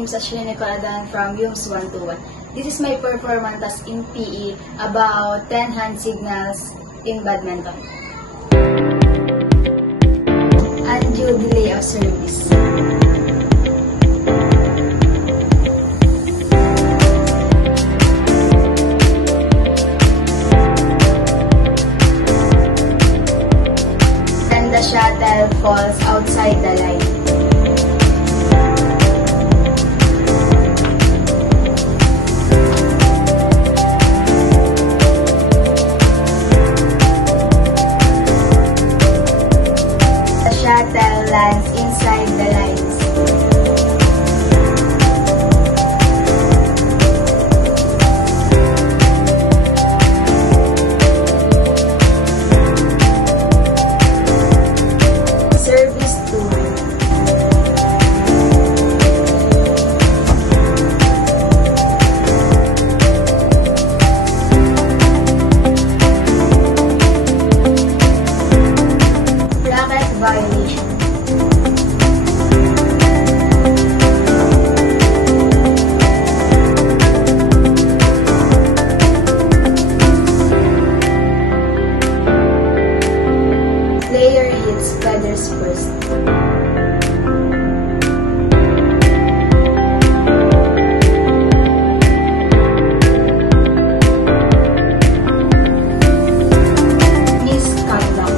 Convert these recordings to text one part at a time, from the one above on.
name is Ashley Nicole Adan from UMS 121. This is my performance in PE about 10 hand signals in badminton. Undue delay of service. And the shuttle falls outside the line. Shuttle lands inside the lines. Service 2. Racket violation. Player hits feathers first. Misconduct.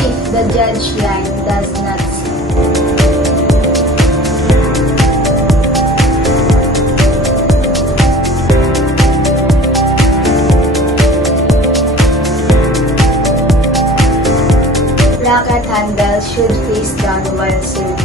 If the judge line does not racket handle should face down while serving.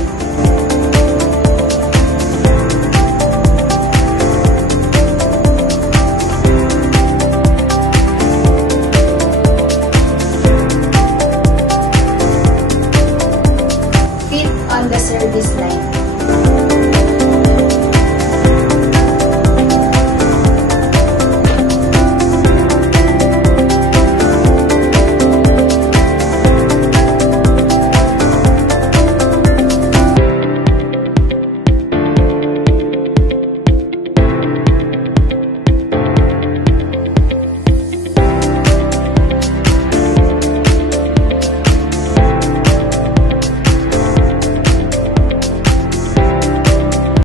Feet on the service line.